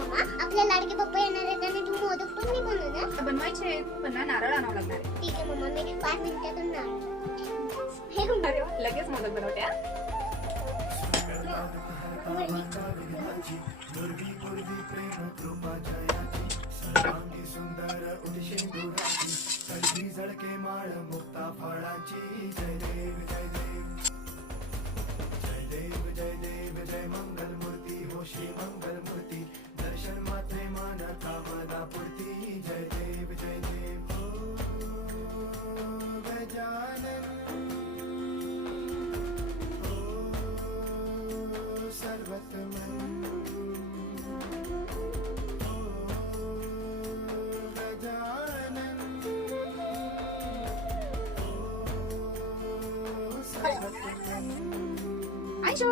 Mamma आपल्या लाडके पप्पा येणार आहेत आणि तू मोदक पण नाही बनवणार. बनवायचे पण ना नारळ आणावं लागणार आहे. ठीक आहे मम्मा मी 5 मिनिटातून नारळ. अरे वा, लगेच मोदक बनवते हा. झळके माळ मुक्ता फळाची जय देव जय देव जय देव जय देव जय मंगल मूर्ती होशी मंगल मूर्ती दर्शन मात्रे मान कामदा पूर्ती जय देव हो गजानन हो सर्वतमन हो गजानन आयशो